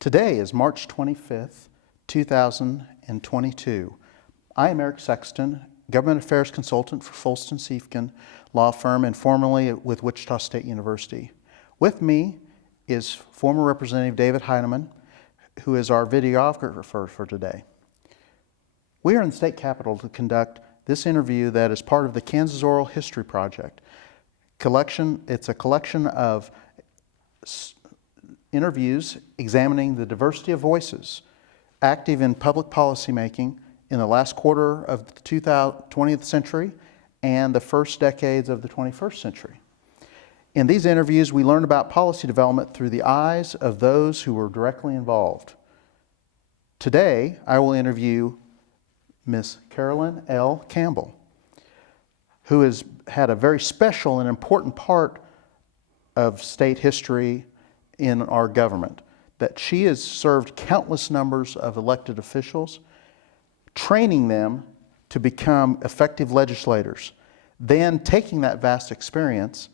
Today is March 25th, 2022. I am Eric Sexton, Government Affairs Consultant for Fulston Siefken Law Firm and formerly with Wichita State University. With me is former Representative David Heineman, who is our videographer for today. We are in the state capitol to conduct this interview that is part of the Kansas Oral History Project. It's a collection of interviews examining the diversity of voices active in public policy making in the last quarter of the 20th century and the first decades of the 21st century. In these interviews, we learn about policy development through the eyes of those who were directly involved. Today, I will interview Ms. Carolyn L. Campbell, who has had a very special and important part of state history in our government, that she has served countless numbers of elected officials, training them to become effective legislators, then taking that vast experience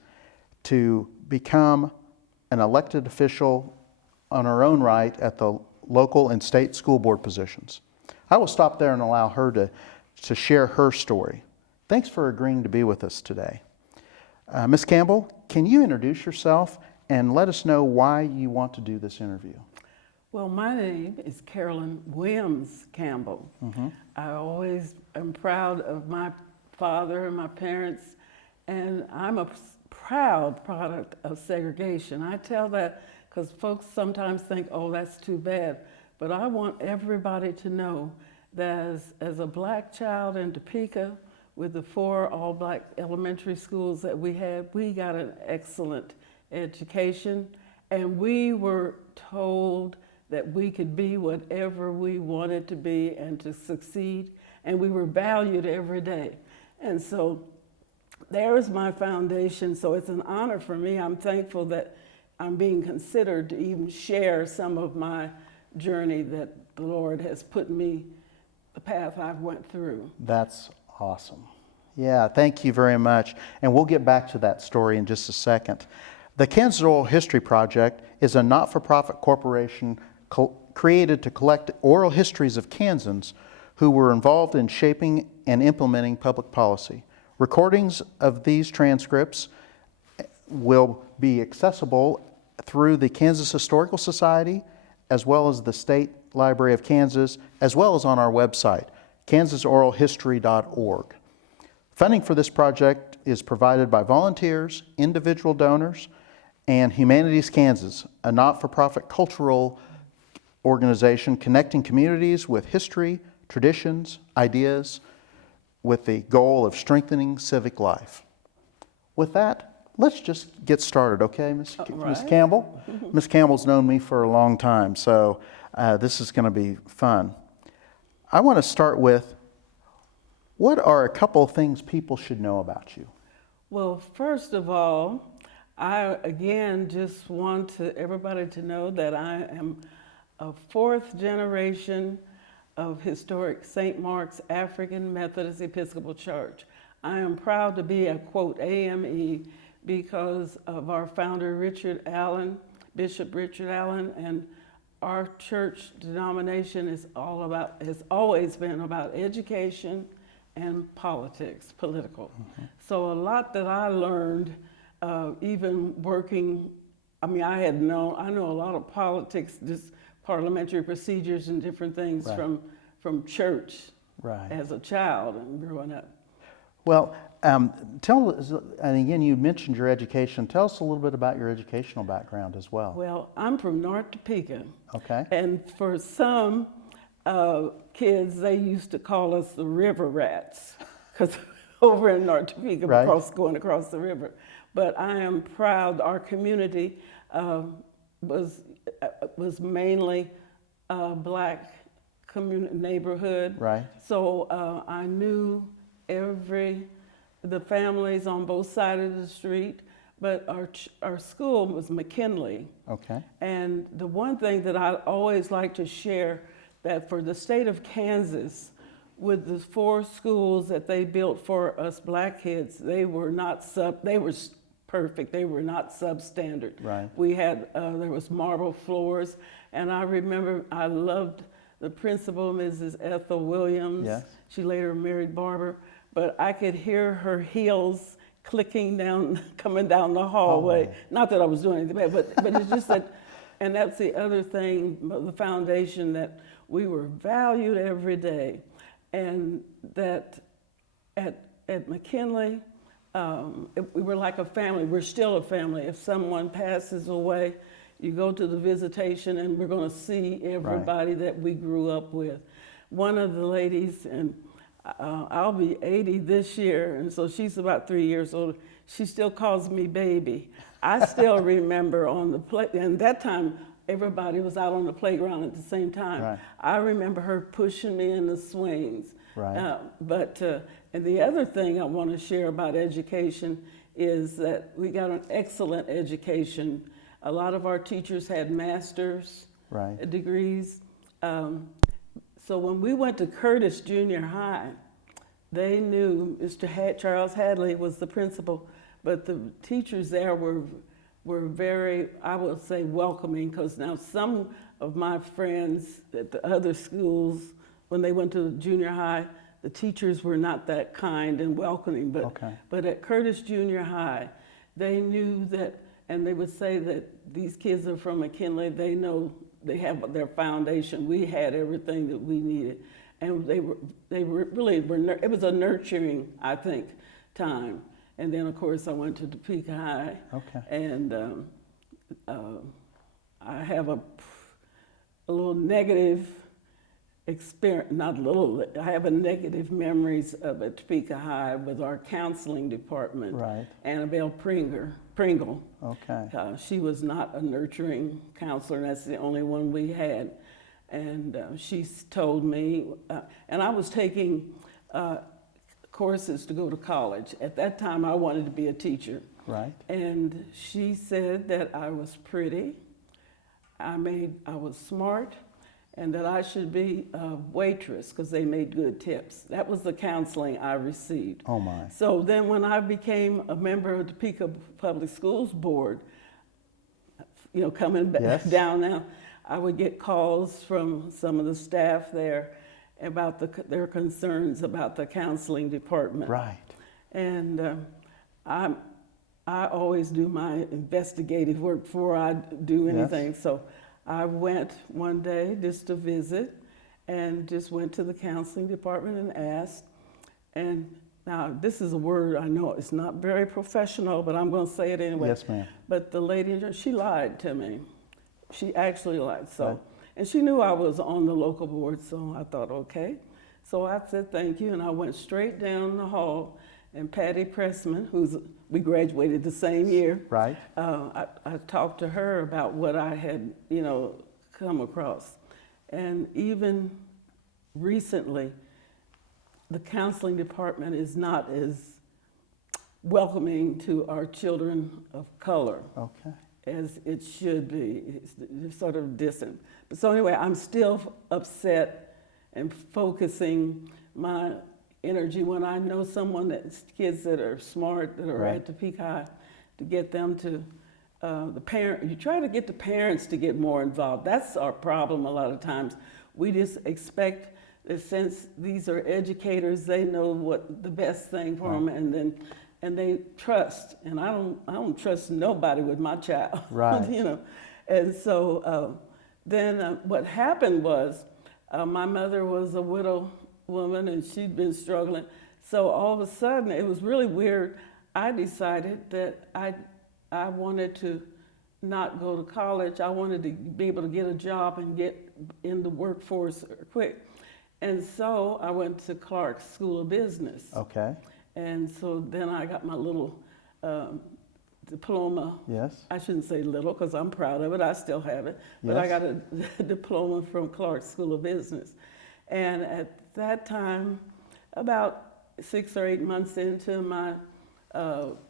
to become an elected official on her own right at the local and state school board positions. I will stop there and allow her to share her story. Thanks for agreeing to be with us today. Ms. Campbell, can you introduce yourself and let us know why you want to do this interview? Well, my name is Carolyn Wims Campbell. I always am proud of my father and my parents, and I'm a proud product of segregation. I tell that because folks sometimes think, oh, that's too bad. But I want everybody to know that as a black child in Topeka, with the 4 all-black elementary schools that we had, we got an excellent education, and we were told that we could be whatever we wanted to be and to succeed, and we were valued every day. And so there's my foundation. So it's an honor for me. I'm thankful that I'm being considered to even share some of my journey that the Lord has put me, the path I've went through. That's awesome. Yeah, thank you very much. And we'll get back to that story in just a second. The Kansas Oral History Project is a not-for-profit corporation created to collect oral histories of Kansans who were involved in shaping and implementing public policy. Recordings of these transcripts will be accessible through the Kansas Historical Society, as well as the State Library of Kansas, as well as on our website, kansasoralhistory.org. Funding for this project is provided by volunteers, individual donors, and Humanities Kansas, a not-for-profit cultural organization connecting communities with history, traditions, ideas, with the goal of strengthening civic life. With that, let's just get started, okay, Ms. Campbell? Ms. Campbell's known me for a long time, so this is going to be fun. I want to start with, what are a couple of things people should know about you? Well, first of all, I again just want everybody to know that I am a 4th generation of historic St. Mark's African Methodist Episcopal Church. I am proud to be a, quote, AME because of our founder, Bishop Richard Allen, and our church denomination has always been about education and politics, political. So a lot that I learned, even working, I know a lot of politics, just parliamentary procedures and different things from church as a child and growing up. Well, tell us, and again, you mentioned your education. Tell us a little bit about your educational background as well. Well, I'm from North Topeka. Okay. And for some kids, they used to call us the river rats, because over in North Topeka, going across the river. But I am proud our community was mainly a black neighborhood. Right. So I knew the families on both sides of the street, but our school was McKinley. Okay. And the one thing that I always like to share, that for the state of Kansas, with the 4 schools that they built for us black kids, they were perfect. They were not substandard. Right. We had, there was marble floors, and I remember I loved the principal, Mrs. Ethel Williams. Yes. She later married Barbara, but I could hear her heels clicking down, coming down the hallway. Not that I was doing anything bad, but it's just that, and that's the other thing, the foundation, that we were valued every day, and that at McKinley, we were like a family. We're still a family. If someone passes away, you go to the visitation, and we're going to see everybody that we grew up with. One of the ladies, and I'll be 80 this year, and so she's about 3 years older. She still calls me baby. I still remember on the play, and that time everybody was out on the playground at the same time. Right. I remember her pushing me in the swings. Right. And the other thing I want to share about education is that we got an excellent education. A lot of our teachers had master's degrees. So when we went to Curtis Junior High, they knew Charles Hadley was the principal, but the teachers there were very, I would say, welcoming, because now some of my friends at the other schools, when they went to junior high, the teachers were not that kind and welcoming, but at Curtis Junior High, they knew that, and they would say that these kids are from McKinley, they know they have their foundation. We had everything that we needed. And they really were, it was a nurturing, I think, time. And then, of course, I went to Topeka High. Okay. And I have a little negative experience, not little, I have a negative memories of at Topeka High with our counseling department. Right. Annabelle Pringle. Okay. She was not a nurturing counselor, and that's the only one we had. And she told me, and I was taking courses to go to college. At that time, I wanted to be a teacher. Right. And she said that I was pretty, I was smart, and that I should be a waitress because they made good tips. That was the counseling I received. Oh my. So then when I became a member of the Topeka Public Schools Board, you know, coming down now, I would get calls from some of the staff there about their concerns about the counseling department. Right. And I always do my investigative work before I do anything. Yes. So I went one day just to visit, and just went to the counseling department and asked. And now this is a word, I know it's not very professional, but I'm going to say it anyway. Yes, ma'am. But the lady, she lied to me. She actually lied. So, Right. And she knew I was on the local board, so I thought, okay. So I said thank you, and I went straight down the hall, and Patty Pressman, we graduated the same year. Right. I talked to her about what I had, you know, come across. And even recently, the counseling department is not as welcoming to our children of color. Okay. As it should be. It's sort of distant. But so anyway, I'm still upset and focusing my energy when I know someone that's kids that are smart, that are Right. at Topeka High, to get them to, you try to get the parents to get more involved. That's our problem a lot of times. We just expect that since these are educators, they know what the best thing for them, and they trust, and I don't trust nobody with my child. Right. You know, and so then what happened was my mother was a widow woman, and she'd been struggling. So all of a sudden, it was really weird. I decided that I wanted to not go to college. I wanted to be able to get a job and get in the workforce quick. And so I went to Clark's School of Business. Okay. And so then I got my little diploma. Yes. I shouldn't say little because I'm proud of it. I still have it. But I Yes. got a diploma from Clark's School of Business. And at that time, about 6 or 8 months into my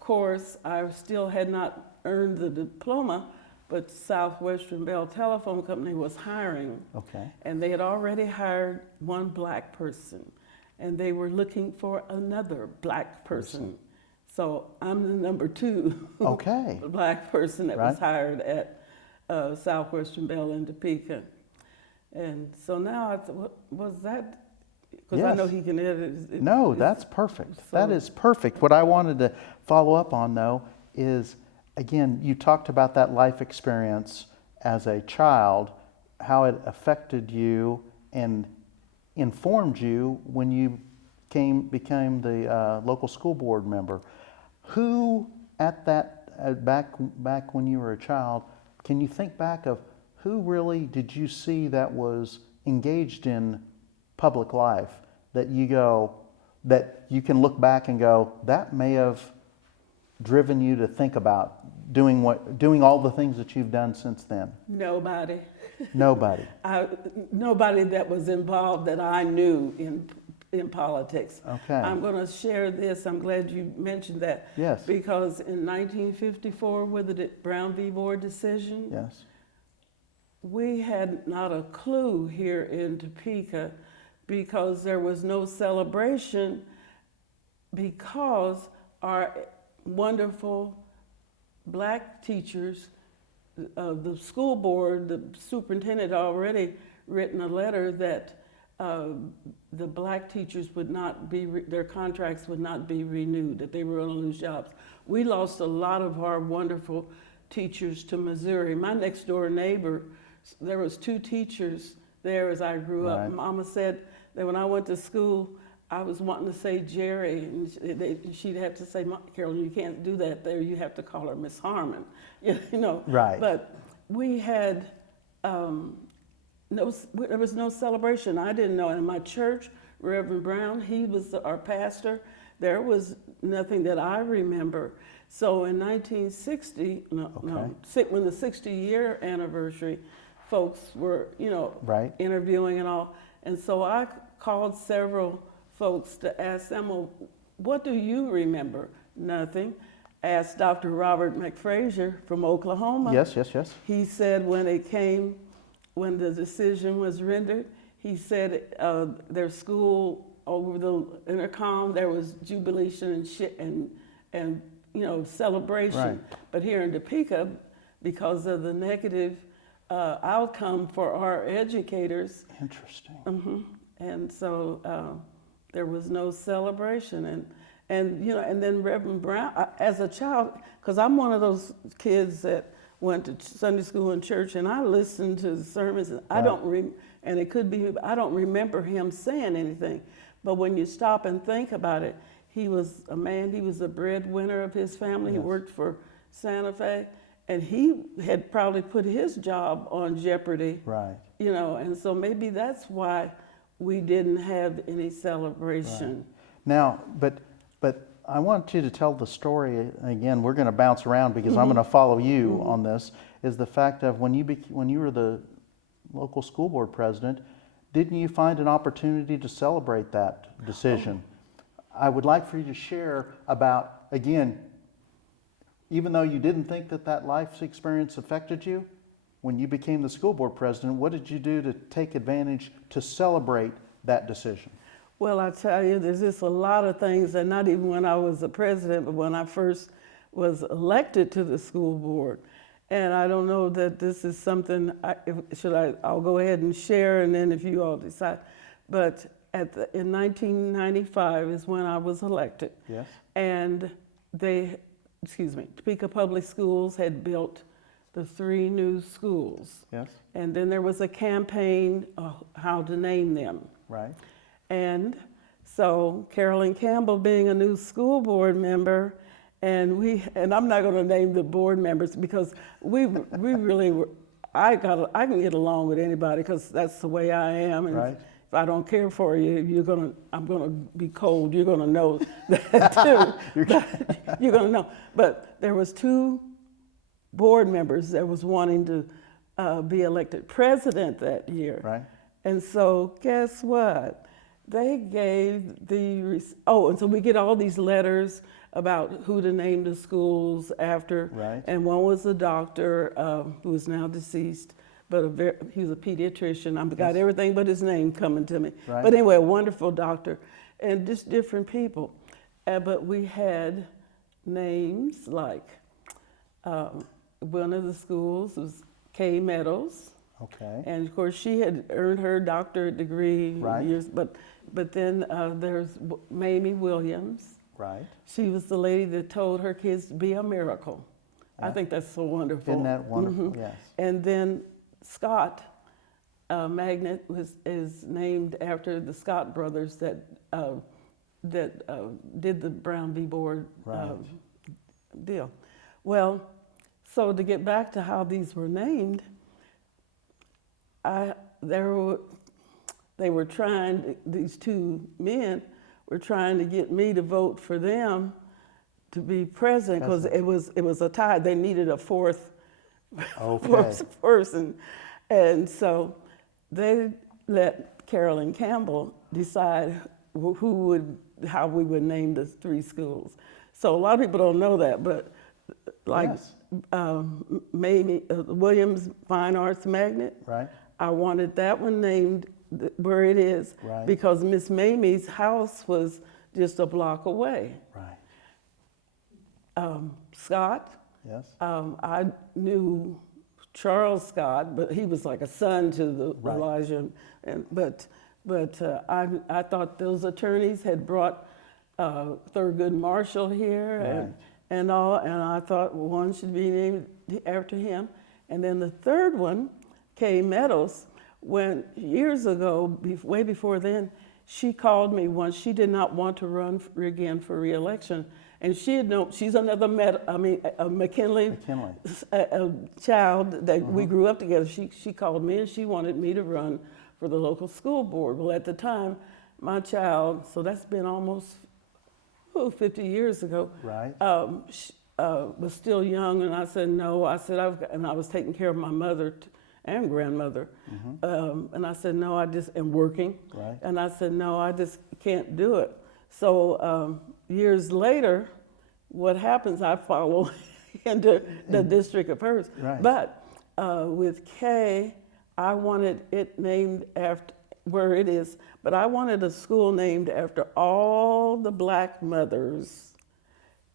course, I still had not earned the diploma, but Southwestern Bell Telephone Company was hiring. Okay. And they had already hired one black person, and they were looking for another black person. So I'm the number 2 Okay. black person that Right. was hired at Southwestern Bell in Topeka. And so now, was that, because I know Yes. he can edit. No, that's perfect. That so- is perfect. What I wanted to follow up on, though, is again, you talked about that life experience as a child, how it affected you and informed you when you became the local school board member. Who at that back when you were a child, can you think back of who really did you see that was engaged in public life that you can look back and go, that may have driven you to think about doing all the things that you've done since then? Nobody. Nobody. Nobody that was involved that I knew in politics. Okay. I'm going to share this. I'm glad you mentioned that. Yes. Because in 1954, with the Brown v. Board decision, Yes. we had not a clue here in Topeka because there was no celebration because our wonderful black teachers, the school board, the superintendent had already written a letter that the black teachers would not be, their contracts would not be renewed, that they were going to lose jobs. We lost a lot of our wonderful teachers to Missouri. My next door neighbor, there was 2 teachers there as I grew up. Right. Mama said that when I went to school, I was wanting to say Jerry, and she'd have to say, Carolyn, you can't do that there. You have to call her Miss Harmon, you know. Right. But we had there was no celebration. I didn't know. In my church, Reverend Brown, he was our pastor. There was nothing that I remember. So in 1960, when the 60-year anniversary, folks were, Right. interviewing and all. And so I called several folks to ask them, well, what do you remember? Nothing. Asked Dr. Robert McFrazier from Oklahoma. Yes. He said when the decision was rendered, he said their school over the intercom, there was jubilation and celebration. Right. But here in Topeka, because of the negative outcome for our educators, Interesting. and so there was no celebration. And then Reverend Brown, as a child, because I'm one of those kids that went to Sunday school and church, and I listened to the sermons. And I don't and it could be I don't remember him saying anything, but when you stop and think about it, he was a man. He was the breadwinner of his family. Yes. He worked for Santa Fe, and he had probably put his job on jeopardy. Right. And so maybe that's why we didn't have any celebration. Right. Now, but I want you to tell the story again. We're going to bounce around because I'm going to follow you on this. Is the fact of when you were the local school board president, didn't you find an opportunity to celebrate that decision? I would like for you to share about, again, even though you didn't think that life experience affected you, when you became the school board president, what did you do to take advantage to celebrate that decision? Well, I tell you, there's just a lot of things, and not even when I was the president, but when I first was elected to the school board. And I don't know that this is something, I'll go ahead and share, and then if you all decide. But in 1995 is when I was elected. Yes. And Topeka Public Schools had built the 3 new schools. Yes. And then there was a campaign how to name them. Right. And so Carolyn Campbell being a new school board member, and I'm not going to name the board members because we really were, I can get along with anybody because that's the way I am. And Right. if I don't care for you, I'm going to be cold. You're going to know that too. You're going to know. But there was 2 board members that was wanting to be elected president that year. Right. And so guess what? They gave and so we get all these letters about who to name the schools after. Right. And one was a doctor who is now deceased, but he was a pediatrician. I've got everything but his name coming to me. Right. But anyway, a wonderful doctor, and just different people. But we had names like one of the schools was Kay Meadows. Okay. And of course, she had earned her doctorate degree Right. years, but then there's Mamie Williams. Right. She was the lady that told her kids to be a miracle. I Yeah. think that's so wonderful. Isn't that wonderful? Yes. And then Scott Magnet is named after the Scott brothers that did the Brown v. Board Right. deal. Well, so to get back to how these were named, they were trying, these two men were trying to get me to vote for them to be president because it was a tie. They needed a fourth person. And so they let Carolyn Campbell decide how we would name the three schools. So a lot of people don't know that, but like Yes. Mamie Williams Fine Arts Magnet, Right. I wanted that one named where it is Right. because Miss Mamie's house was just a block away. Right. Scott, Yes. I knew Charles Scott, but he was like a son to the Right. Elijah. But I thought those attorneys had brought Thurgood Marshall here Right. and all, and I thought one should be named after him. And then the third one, Kay Meadows, when years ago, way before then, she called me once. She did not want to run again for re-election. And she had known, she's another McKinley a child that we grew up together. She called me and she wanted me to run for the local school board. Well, at the time, my child, so that's been almost 50 years ago, Right. was still young, and I said no. I said and I was taking care of my mother and grandmother, and I said no. I just am working, Right. and I said no. I just can't do it. So years later, what happens? I follow into the district of hers, Right. but with Kay, I wanted it named after where it is, but I wanted a school named after all the black mothers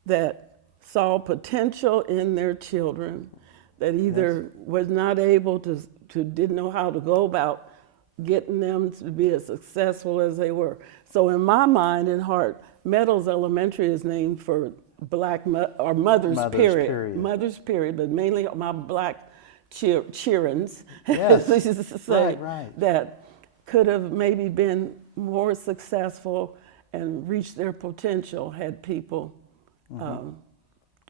that saw potential in their children, that either was not able to didn't know how to go about getting them to be as successful as they were. So in my mind and heart, Meadows Elementary is named for black mothers, period. Mothers, period, but mainly my black cheerins, Yes. as they used to say, Right. that could have maybe been more successful and reached their potential had people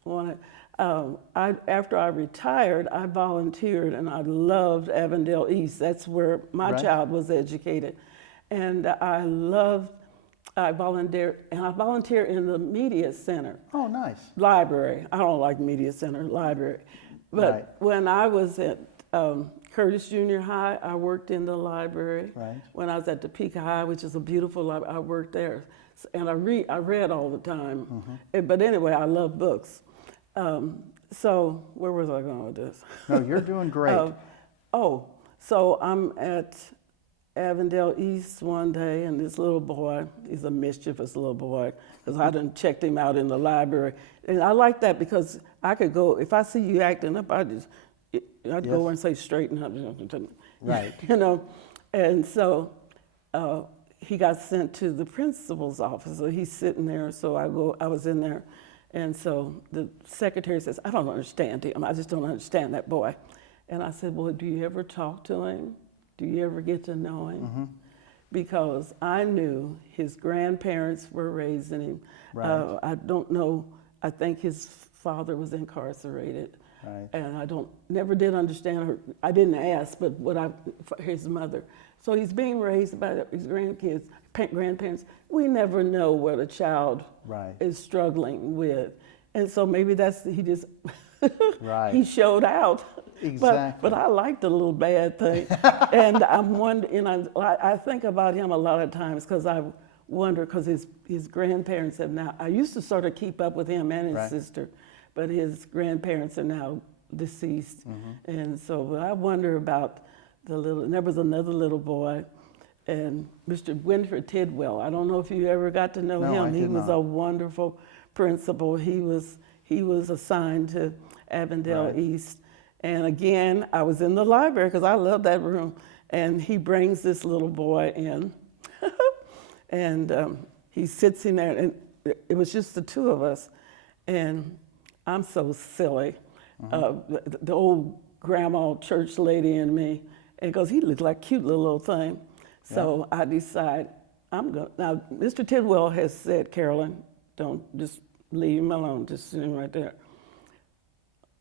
wanted. After I retired, I volunteered and I loved Avondale East. That's where my Right. child was educated. And I volunteer in the media center. Oh, nice. Library. I don't like media center, library. But Right. when I was at Curtis Junior High, I worked in the library. Right. When I was at Topeka High, which is a beautiful library, I worked there. And I read all the time. But anyway, I love books. So where was I going with this? No, you're doing great. So I'm at Avondale East one day, and this little boy, he's a mischievous little boy, because I done checked him out in the library. And I like that because I could go, if I see you acting up, I'd go over and say, straighten up. Right. You know, and so he got sent to the principal's office. So he's sitting there, so I was in there. And so the secretary says, I don't understand him. I just don't understand that boy. And I said, well, do you ever talk to him? Do you ever get to know him? Because I knew his grandparents were raising him. Right. I don't know, I think his father was incarcerated. Right. And never did understand her. I didn't ask, but his mother. So he's being raised by his grandparents. We never know what a child Right. is struggling with. And so maybe he just, Right. he showed out. Exactly. But I like the little bad thing. And I'm wondering, I think about him a lot of times because I wonder, because his grandparents have now, I used to sort of keep up with him and his Right. sister, but his grandparents are now deceased. And so I wonder about and there was another little boy, and Mr. Winfred Tidwell. I don't know if you ever got to know No, him. I He did was not. a wonderful principal. He was assigned to Avondale Right. East. And again, I was in the library because I love that room. And he brings this little boy in. And he sits in there, and it was just the two of us. And I'm so silly. The old grandma church lady in me, and goes, he looked like a cute little thing. So I decide, now Mr. Tidwell has said, Carolyn, don't just leave him alone, just sit him right there.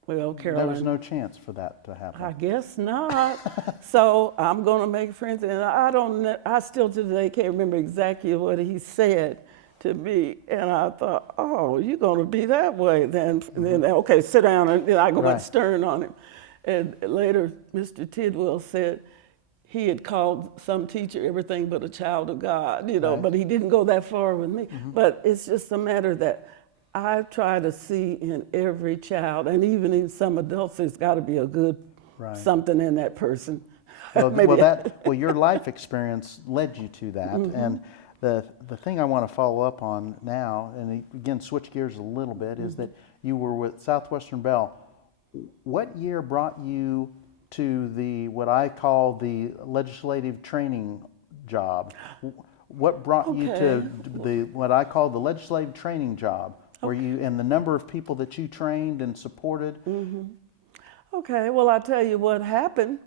Well, Carolyn. There was no chance for that to happen. I guess not. So I'm going to make friends, and I still to today can't remember exactly what he said to me. And I thought, oh, you're going to be that way then. And then, okay, sit down, and then I go Right. back stern on him. And later, Mr. Tidwell said he had called some teacher everything but a child of God, Right. but he didn't go that far with me. But it's just a matter that I try to see in every child, and even in some adults, there's got to be a good Right. something in that person. Well, your life experience led you to that, and the thing I want to follow up on now, and again switch gears a little bit, is that you were with Southwestern Bell. What year brought you to what I call the legislative training job? What brought you to what I call the legislative training job? Were you, and the number of people that you trained and supported? Okay, well, I'll tell you what happened.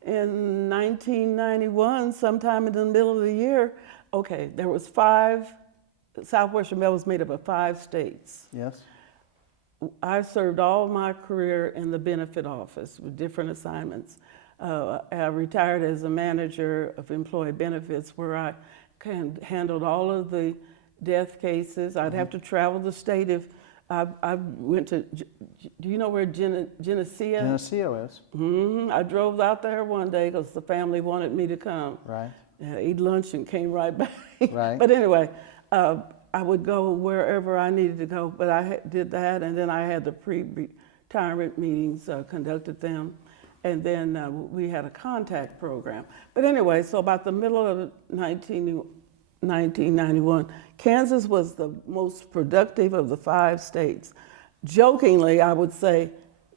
In 1991, sometime in the middle of the year, there was Southwestern Bell was made up of 5 states. Yes. I served all my career in the benefit office with different assignments. I retired as a manager of employee benefits, where I handled all of the death cases. I'd have to travel the state if I went to, do you know where Geneseo? Geneseo is. I drove out there one day because the family wanted me to come. Right. I ate lunch and came right back. Right. But anyway, I would go wherever I needed to go, but I did that, and then I had the pre-retirement meetings, conducted them, and then we had a contact program. But anyway, so about the middle of 1991, Kansas was the most productive of the 5 states. Jokingly, I would say,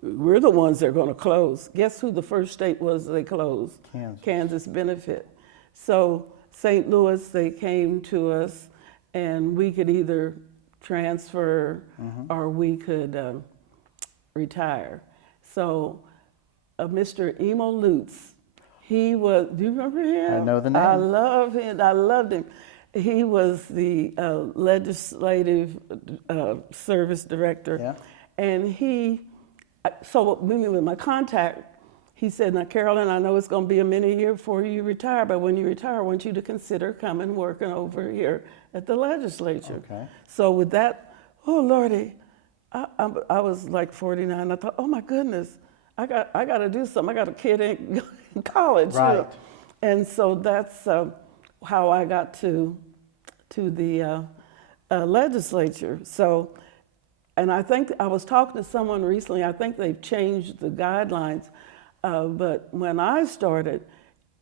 we're the ones that are going to close. Guess who the first state was they closed? Kansas Benefit. So St. Louis, they came to us, and we could either transfer or we could retire. So Mr. Emo Lutz, he was, do you remember him? I know the name. I love him. I loved him. He was the legislative service director. Yeah. And so with my contact, he said, now, Carolyn, I know it's going to be a many year before you retire, but when you retire, I want you to consider coming working over here at the legislature. Okay. So with that, oh, Lordy, I was like 49. I thought, oh, my goodness, I got to do something. I got a kid in college. Right. You know? And so that's how I got to the legislature. So, and I think I was talking to someone recently, I think they've changed the guidelines, but when I started,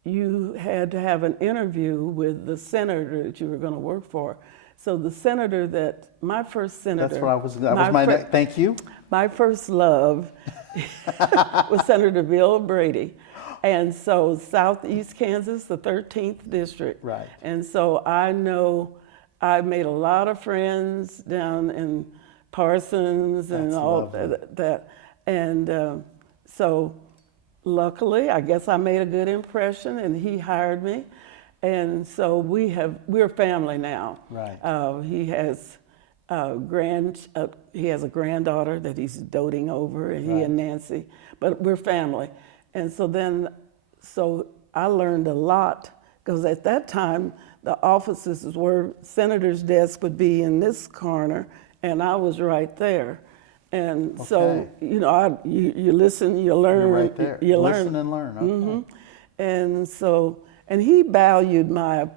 you had to have an interview with the senator that you were going to work for. So the senator my first senator. That's what I was, thank you. My first love was Senator Bill Brady. And so Southeast Kansas, the 13th district. Right. And so I know I made a lot of friends down in Parsons and all that. And so luckily, I guess I made a good impression, and he hired me. And so we're family now. Right. He has a granddaughter that he's doting over, and he and Nancy, but we're family. And so I learned a lot, because at that time, the offices were, senator's desk would be in this corner, and I was right there. And so, you know, you listen, you learn. You're right there. You learn. Listen and learn. Okay. And so, and he valued my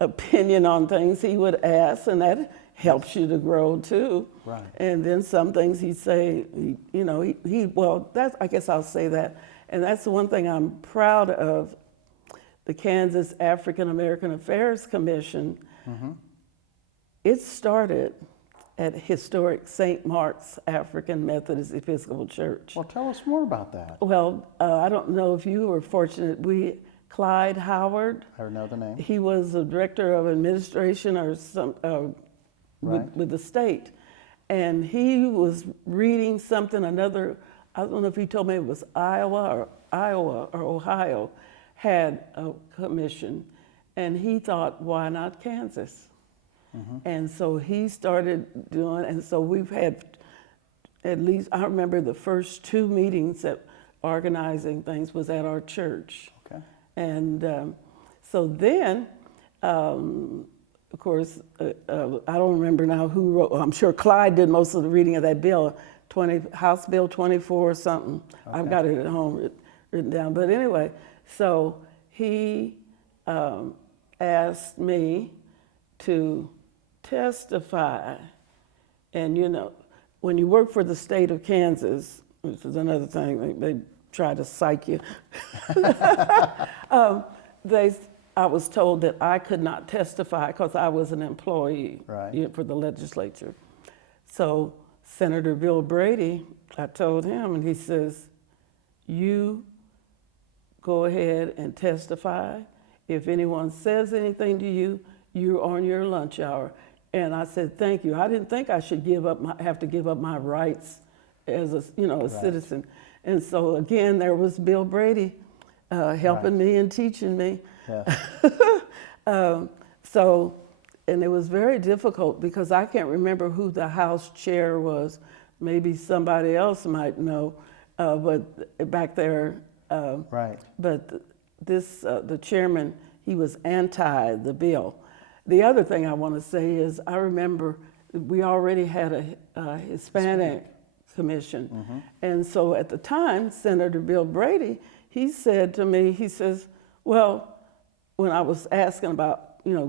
opinion on things. He would ask, and that helps you to grow too. Right. And then some things he'd say, I guess I'll say that. And that's the one thing I'm proud of. The Kansas African American Affairs Commission, it started at historic St. Mark's African Methodist Episcopal Church. Well, tell us more about that. Well, I don't know if you were fortunate. Clyde Howard, I know the name. he was the director of administration or some Right. with the state, and he was reading something. I don't know if he told me it was Iowa or Ohio, had a commission, and he thought, why not Kansas? And so he started doing, and so we've had at least, I remember the first 2 meetings that organizing things was at our church. Okay. And so then, of course, I don't remember now who wrote, I'm sure Clyde did most of the reading of that bill, House Bill 24 or something. Okay. I've got it at home written down. But anyway, so he asked me to testify. And you know, when you work for the state of Kansas, which is another thing, they try to psych you. I was told that I could not testify because I was an employee Right. for the legislature. So Senator Bill Brady, I told him, and he says, you go ahead and testify. If anyone says anything to you, you're on your lunch hour. And I said, thank you. I didn't think I should have to give up my rights as a Right. citizen. And so again, there was Bill Brady helping me and teaching me. Yeah. And it was very difficult because I can't remember who the House chair was. Maybe somebody else might know, but back there. Right. But the chairman, he was anti the bill. The other thing I want to say is I remember we already had a Hispanic commission. And so at the time, Senator Bill Brady, he said to me, he says, well, when I was asking about,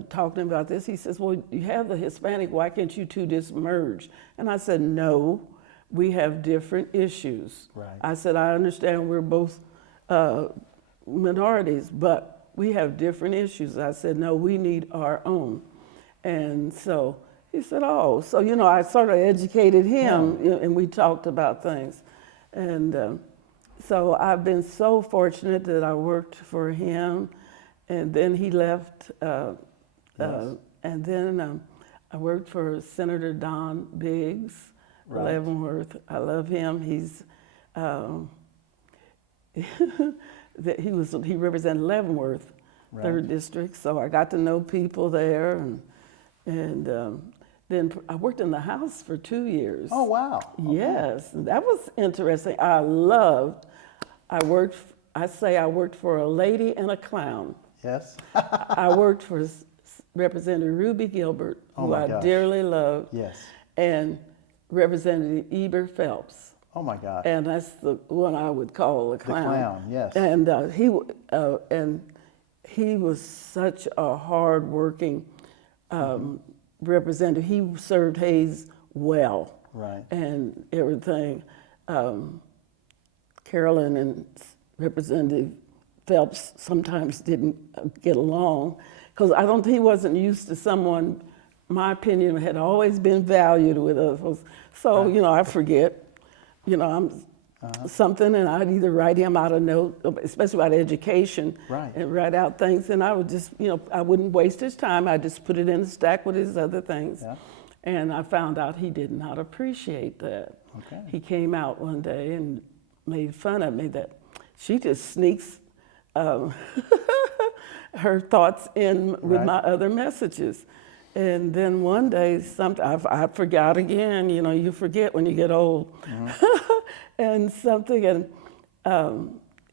talking about this, he says, well, you have the Hispanic, why can't you two just merge? And I said, no, we have different issues. Right. I said, I understand we're both minorities, but we have different issues. I said, no, we need our own. And so he said, oh, so, I sort of educated him and we talked about things. And so I've been so fortunate that I worked for him. And then he left, and then I worked for Senator Don Biggs, Right. Leavenworth. I love him. He's he represented Leavenworth, Right. 3rd District. So I got to know people there, and then I worked in the House for 2 years. Oh, wow. Okay. Yes, that was interesting. I worked for a lady and a clown. Yes. I worked for Representative Ruby Gilbert, Oh who my I gosh. dearly love, Yes. and Representative Eber Phelps. Oh my gosh. And that's the one I would call a clown. The clown, yes. And he was such a hard-working representative. He served Hayes well. Right. And everything. Carolyn and Representative Phelps sometimes didn't get along because he wasn't used to someone. My opinion had always been valued with us. So, Right. I forget. I'm something, and I'd either write him out a note, especially about education, Right. and write out things, and I would just, I wouldn't waste his time. I'd just put it in the stack with his other things. Yeah. And I found out he did not appreciate that. Okay. He came out one day and made fun of me that she just sneaks her thoughts in with Right. my other messages. And then one day, I forgot again. You forget when you get old. And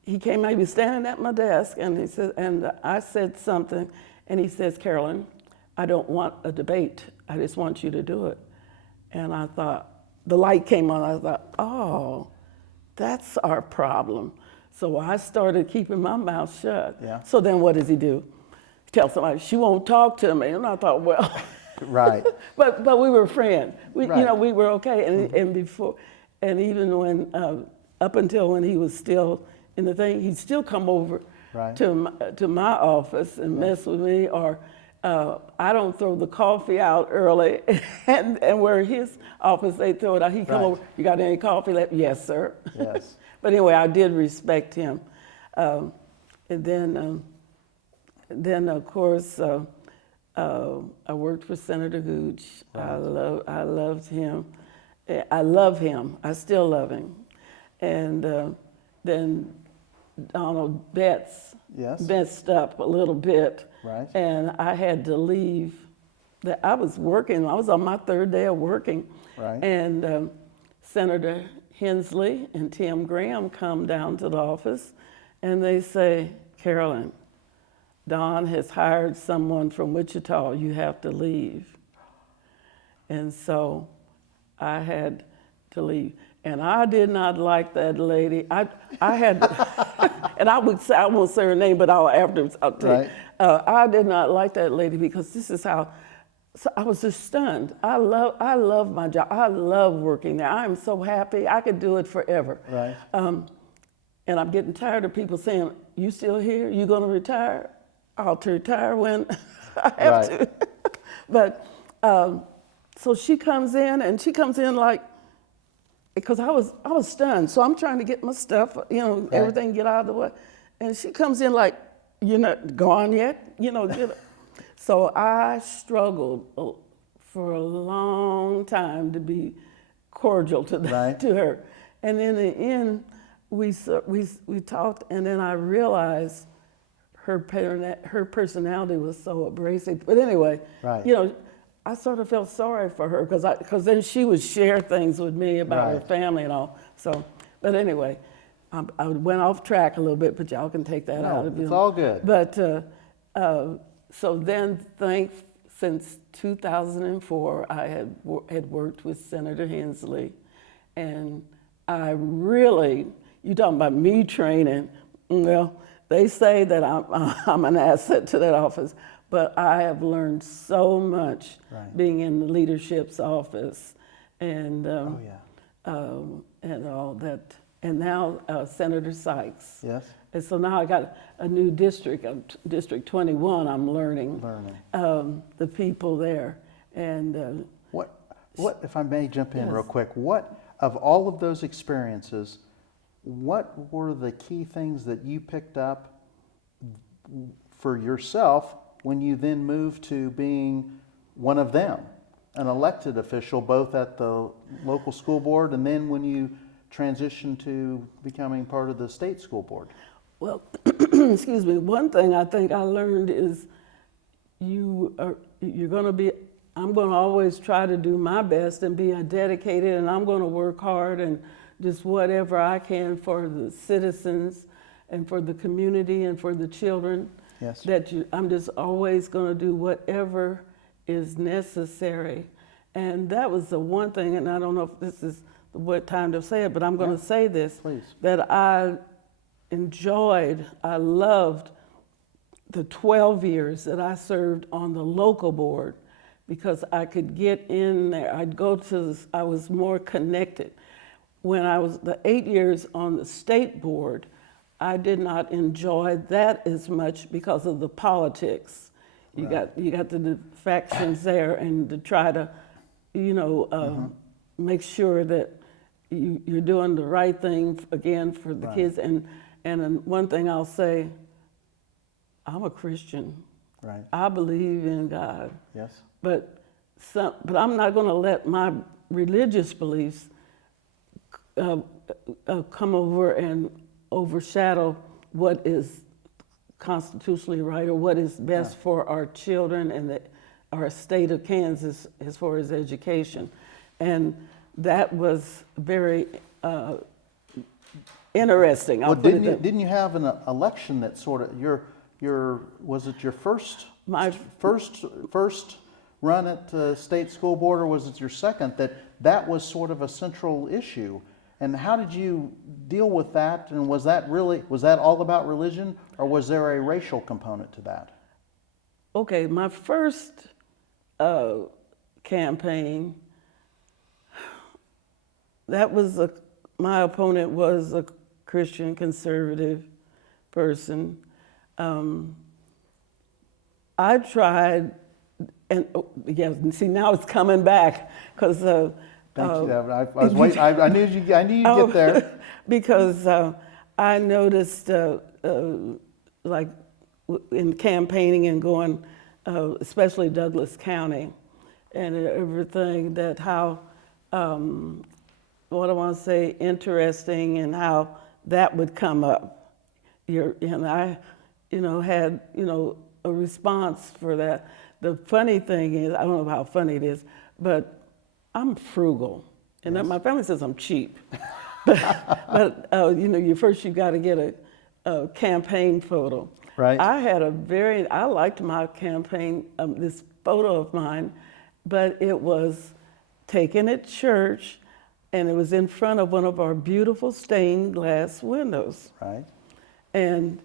he came out, he was standing at my desk, and he said, and I said something, and he says, Carolyn, I don't want a debate. I just want you to do it. And I thought, the light came on. I thought, oh, that's our problem. So I started keeping my mouth shut. Yeah. So then what does he do? Tell somebody, she won't talk to me. And I thought, well, Right. but we were friends. We Right. we were okay. And before, and even when up until when he was still in the thing, he'd still come over Right. to my office and mess with me, or I don't throw the coffee out early, and where his office, they throw it out. He come Right. over, you got any coffee left? Yes, sir. Yes. But anyway, I did respect him. And then of course, I worked for Senator Gooch. Right. I loved him. I love him. I still love him. And then Donald Betts Yes. messed up a little bit. Right. And I had to leave. I was working. I was on my third day of working. Right. And Senator Hensley and Tim Graham come down to the office, and they say, Carolyn, Don has hired someone from Wichita. You have to leave. And so I had to leave. And I did not like that lady. I had, and I won't say her name, but afterwards I'll tell you. Right. I did not like that lady because this is how, so I was just stunned. I love my job. I love working there. I am so happy. I could do it forever. Right. And I'm getting tired of people saying, you still here? You gonna retire? I'll retire when I have to. But, so she comes in, and she comes in like, because I was stunned. So I'm trying to get my stuff, everything get out of the way. And she comes in like, you're not gone yet? So I struggled for a long time to be cordial to her. And in the end, we talked, and then I realized her personality was so abrasive. But anyway, I sort of felt sorry for her because then she would share things with me about her family and all. So, but anyway, I went off track a little bit, but y'all can take that out of you. It's all good. But so then, since 2004, I had worked with Senator Hensley, and I really, you talking about me training? Well, they say that I'm an asset to that office. But I have learned so much being in the leadership's office, and and all that. And now Senator Sykes. Yes. And so now I got a new district, District 21. I'm learning the people there, and what if I may jump in real quick? What of all of those experiences, what were the key things that you picked up for yourself when you then moved to being one of them, an elected official, both at the local school board and then when you transitioned to becoming part of the state school board? Well, excuse me, one thing I think I learned is I'm going to always try to do my best and be dedicated, and I'm going to work hard and just whatever I can for the citizens and for the community and for the children. Yes. I'm just always going to do whatever is necessary. And that was the one thing, and I don't know if this is what time to say it, but I'm going to say this. Please. That I loved the 12 years that I served on the local board, because I could get in there. I was more connected. When I was the 8 years on the state board, I did not enjoy that as much because of the politics. You got the factions there, and to try to, make sure that you're doing the right thing again for the kids. And one thing I'll say, I'm a Christian. Right. I believe in God. Yes. But I'm not going to let my religious beliefs come over and overshadow what is constitutionally right or what is best for our children and our state of Kansas as far as education. And that was very interesting. Didn't you have an election that sort of was it your first run at state school board, or was it your second that was sort of a central issue? And how did you deal with that? And was that all about religion, or was there a racial component to that? Okay, my first campaign, my opponent was a Christian conservative person. I tried, and yeah, see now it's coming back because. Thank you. I was waiting. I knew you. I knew you'd get there. Because I noticed, like in campaigning and going, especially Douglas County, and everything, that how, what I want to say, interesting, and how that would come up. And I, had, a response for that. The funny thing is, I don't know how funny it is, but I'm frugal, and my family says I'm cheap. but you got to get a campaign photo. Right. I liked my campaign, this photo of mine, but it was taken at church, and it was in front of one of our beautiful stained glass windows. Right. And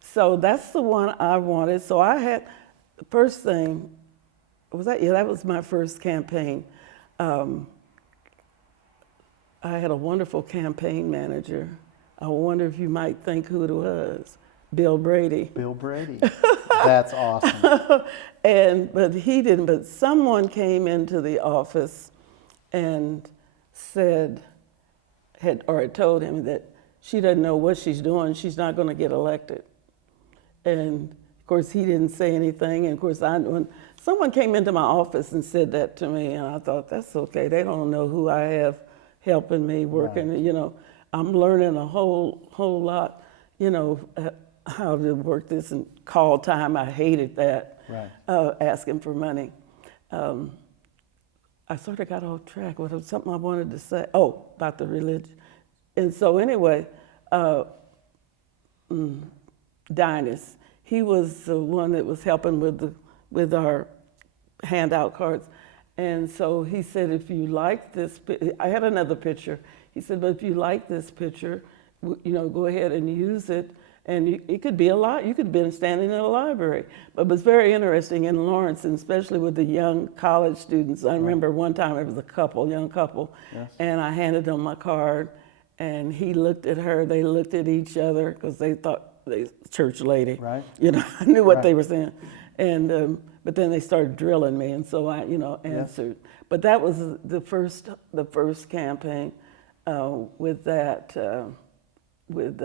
so that's the one I wanted. So I had, the first thing, that was my first campaign. I had a wonderful campaign manager. I wonder if you might think who it was. Bill Brady. Bill Brady. That's awesome. But he didn't. But someone came into the office and said, had told him that she doesn't know what she's doing. She's not going to get elected. And of course, he didn't say anything. And of course, when someone came into my office and said that to me, and I thought, that's okay. They don't know who I have helping me working. Right. I'm learning a whole lot. How to work this and call time. I hated that. Right. Asking for money. I sort of got off track. What was something I wanted to say? Oh, about the religion. And so anyway, Dinus, he was the one that was helping with our handout cards. And so he said, if you like this, I had another picture. He said, but if you like this picture, go ahead and use it. And it could be a lot. You could have been standing in a library. But it was very interesting in Lawrence, and especially with the young college students. I remember one time it was a young couple, yes. And I handed them my card, and he looked at her. They looked at each other because they thought they church lady. Right. I knew what they were saying, and but then they started drilling me, and so I, answered. Yes. But that was the first campaign with that with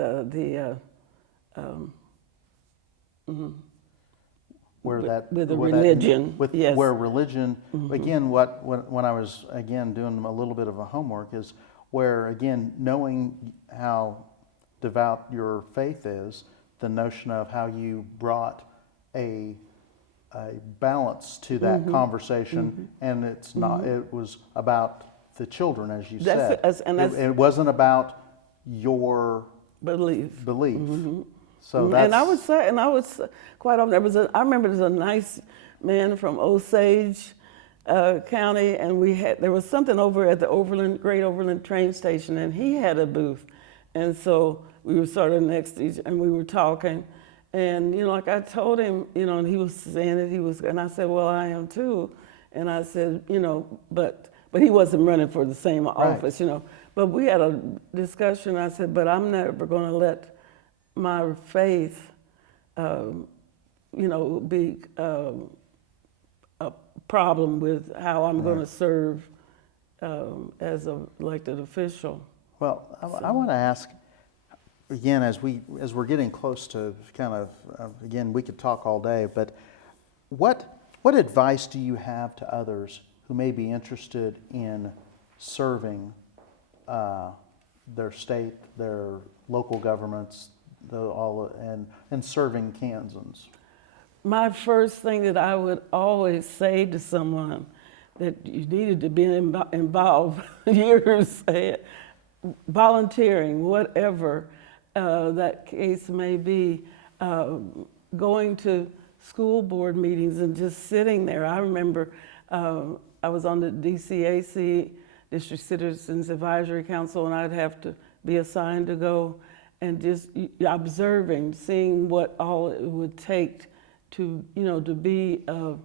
where that with the religion, yes. Where religion, mm-hmm. Again, when I was doing a little bit of a homework is where knowing how devout your faith is, the notion of how you brought a balance to that mm-hmm. conversation, mm-hmm. and it's not. Mm-hmm. It was about the children, as you said. It wasn't about your belief. Mm-hmm. So that's, and I was quite often. I remember there was a nice man from Osage County, and there was something over at the Great Overland train station, and he had a booth, and so we were sort of next to each, and we were talking, and like I told him, and he was saying that and I said, well, I am too, and I said, but he wasn't running for the same office, right. But we had a discussion. I said, but I'm never going to let my faith, be a problem with how I'm going to serve as an elected official. Well, I want to ask again, as we're getting close to kind of again, we could talk all day, but what advice do you have to others who may be interested in serving their state, their local governments, and serving Kansans? My first thing that I would always say to someone that you needed to be involved years ahead, volunteering, whatever that case may be, going to school board meetings and just sitting there. I remember I was on the DCAC, District Citizens Advisory Council, and I'd have to be assigned to go and just observing, seeing what all it would take to be an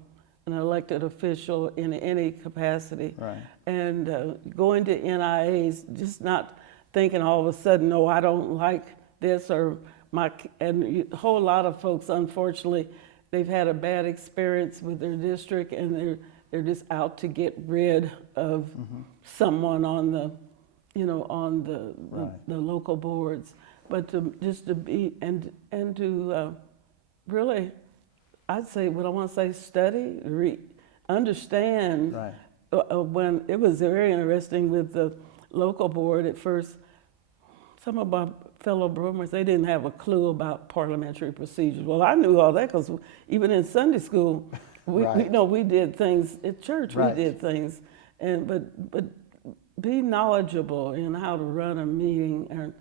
elected official in any capacity. Right. And going to NIAs, just not thinking all of a sudden, no, I don't like this, or and a whole lot of folks, unfortunately, they've had a bad experience with their district, and they're just out to get rid of someone on the, on the local boards. But to be and to really, I'd say what I want to say, study, understand. Right. When it was very interesting with the local board at first, some of my fellow board they didn't have a clue about parliamentary procedures. Well, I knew all that because even in Sunday school, we did things at church. Right. We did things, but be knowledgeable in how to run a meeting and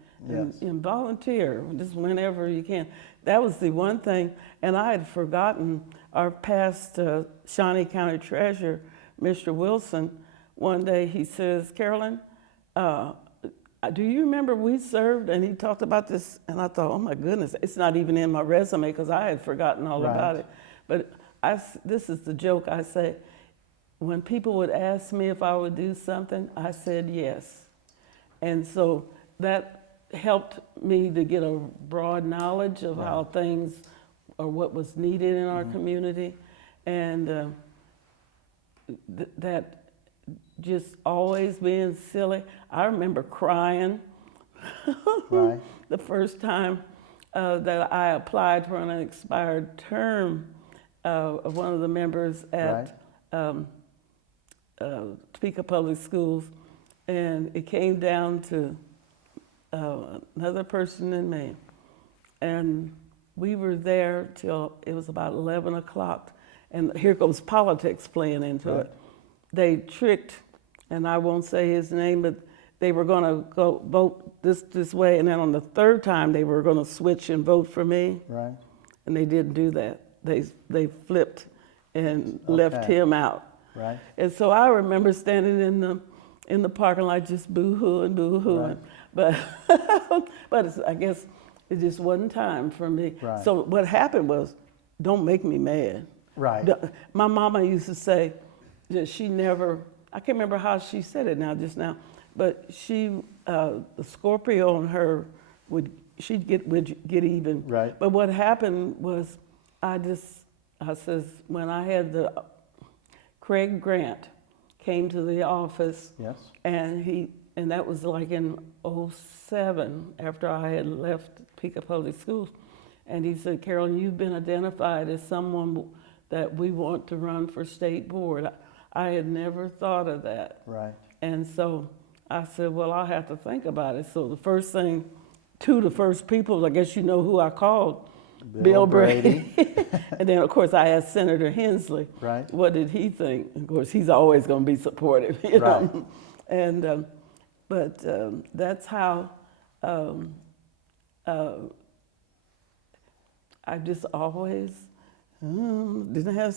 volunteer just whenever you can. That was the one thing, and I had forgotten our past Shawnee County Treasurer, Mr. Wilson. One day he says, Carolyn, do you remember we served? And he talked about this, and I thought, oh my goodness, it's not even in my resume because I had forgotten all about it. But this is the joke I say. When people would ask me if I would do something, I said yes. And so that helped me to get a broad knowledge of how things or what was needed in our community. And that just always being silly. I remember crying the first time that I applied for an expired term of one of the members at Topeka Public Schools, and it came down to another person and me, and we were there till it was about 11 o'clock, and here goes politics playing into it. They tricked, and I won't say his name, but they were going to go vote this way, and then on the third time they were going to switch and vote for me. Right. And they didn't do that. They flipped and left him out. Right. And so I remember standing in the parking lot just boo-hooing, boo-hooing. But I guess it just wasn't time for me. Right. So what happened was, don't make me mad. Right. My mama used to say that she never, I can't remember how she said it just now, but the Scorpio on her would get even. Right. But what happened was I says, when I had Craig Grant came to the office. Yes. And that was like in '07 after I had left Topeka Public Schools. And he said, Carolyn, you've been identified as someone that we want to run for state board. I had never thought of that. Right. And so I said, well, I'll have to think about it. So the first people, I guess you know who I called, Bill Brady. And then, of course, I asked Senator Hensley, right, what did he think? Of course, he's always going to be supportive, you know. And but that's how I just always didn't have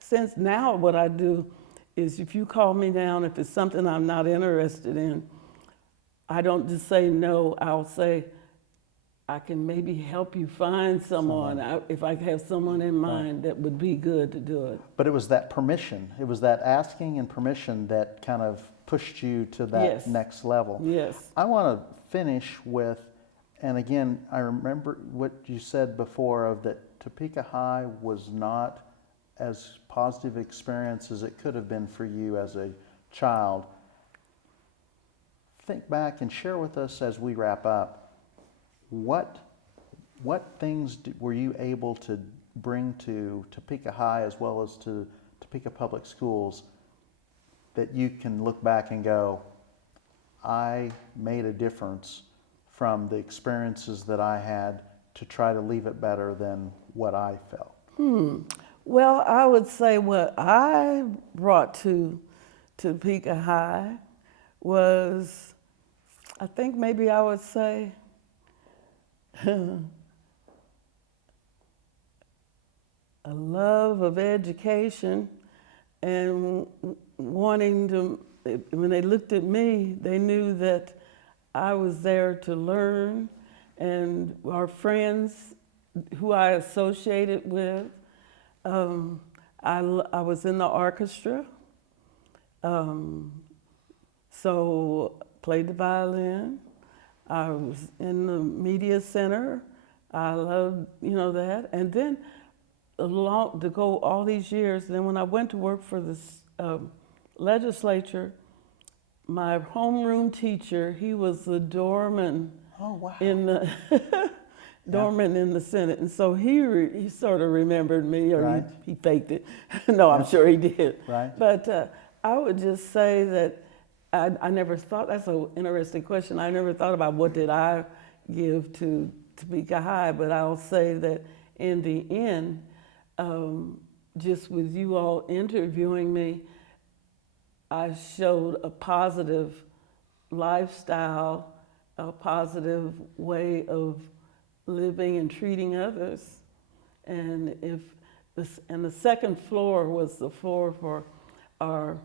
sense. Now what I do is if you call me down, if it's something I'm not interested in, I don't just say no, I'll say, I can maybe help you find someone. If I have someone in mind that would be good to do it. But it was that permission, it was that asking and permission that kind of pushed you to that next level. Yes. I want to finish with, and again, I remember what you said before of that Topeka High was not as positive experience as it could have been for you as a child. Think back and share with us as we wrap up, what things were you able to bring to Topeka High as well as to Topeka Public Schools that you can look back and go, I made a difference from the experiences that I had to try to leave it better than what I felt? Well, I would say what I brought to Topeka High was, I think maybe I would say, a love of education and wanting to, when they looked at me, they knew that I was there to learn, and our friends who I associated with, I was in the orchestra, so played the violin. I was in the media center. I loved, that. And then to go all these years. Then when I went to work for the legislature, my homeroom teacher, he was the doorman Oh, wow. in the doorman in the Senate, and so he sort of remembered me, or Right. he faked it. No, I'm sure he did. Right. But I would just say that I never thought, that's an interesting question. I never thought about what did I give to Topeka High, but I'll say that in the end, just with you all interviewing me, I showed a positive lifestyle, a positive way of living and treating others. And the second floor was the floor for our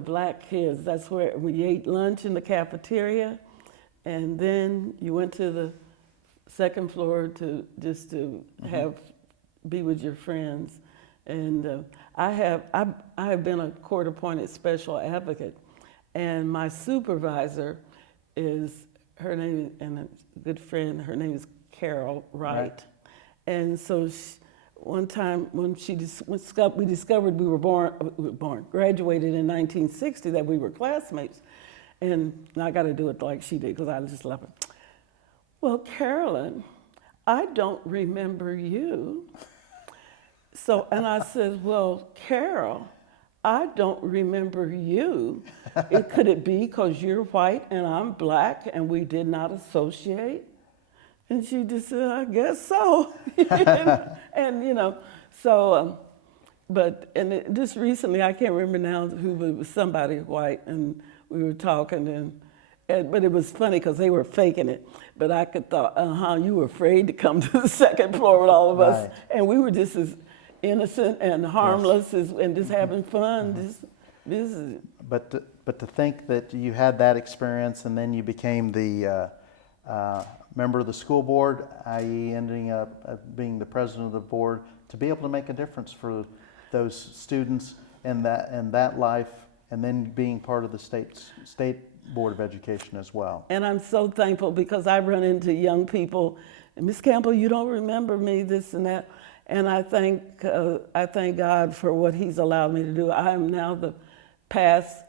black kids. That's where we ate lunch in the cafeteria, and then you went to the second floor to be with your friends. And I have been a court-appointed special advocate, and my supervisor is, her name, and a good friend, her name is Carolyn. Right. And so one time when we discovered we were graduated in 1960, that we were classmates, and I got to do it like she did because I just love her. Well, Carolyn, I don't remember you. So, and I said, well, Carol, I don't remember you. Could it be because you're white and I'm black and we did not associate? And she just said, I guess so. Just recently, I can't remember now who, but it was somebody white, and we were talking, but it was funny because they were faking it. But I could thought, you were afraid to come to the second floor with all of us. And we were just as innocent and harmless and just having fun, just visiting. But to think that you had that experience and then you became the member of the school board, i.e. ending up being the president of the board, to be able to make a difference for those students and that life, and then being part of the state board of education as well. And I'm so thankful because I run into young people, and Miss Campbell, you don't remember me, this and that. And I thank God for what He's allowed me to do. I am now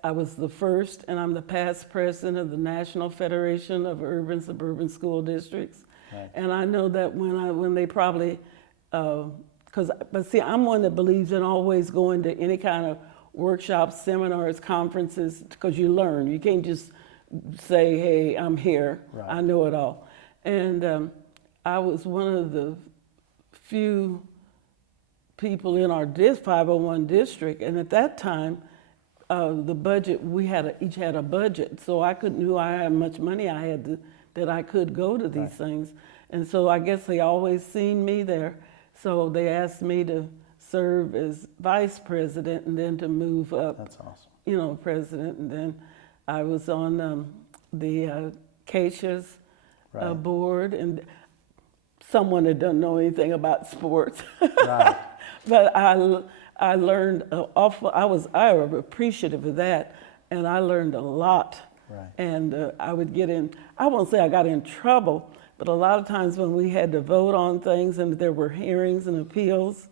I was the first, and I'm the past president of the National Federation of Urban Suburban School Districts. Right. And I know that when they probably, but see, I'm one that believes in always going to any kind of workshops, seminars, conferences, because you learn. You can't just say, hey, I'm here, right. I know it all. And I was one of the few people in our 501 district, and at that time, the budget, we each had a budget, so I knew how much money I had that I could go to these things. And so I guess they always seen me there, so they asked me to serve as vice president and then to move up. That's awesome. President, and then I was on the Acacia's board, and someone that doesn't know anything about sports. Right. But I learned awful. I was appreciative of that, and I learned a lot. Right. And I would get in. I won't say I got in trouble, but a lot of times when we had to vote on things and there were hearings and appeals,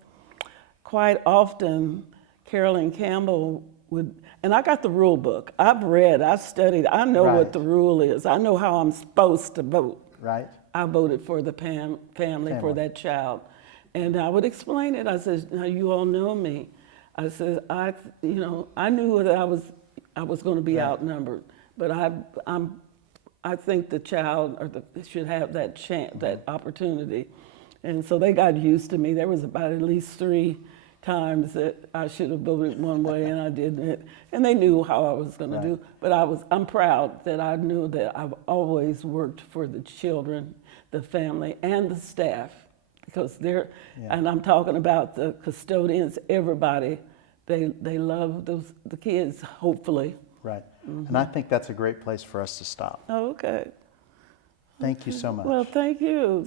quite often Carolyn Campbell would. And I got the rule book. I've read. I've studied. I know what the rule is. I know how I'm supposed to vote. Right. I voted for the family for that child. And I would explain it. I said, now you all know me. I said, I knew that I was going to be outnumbered, but I think the child should have that chance, that opportunity. And so they got used to me. There was about at least 3 times that I should have voted one way and I didn't. And they knew how I was going to do. But I'm proud that I knew that I've always worked for the children, the family, and the staff. Because and I'm talking about the custodians, everybody, they love the kids, hopefully. Right. Mm-hmm. And I think that's a great place for us to stop. Oh, okay. Thank you so much. Well, thank you.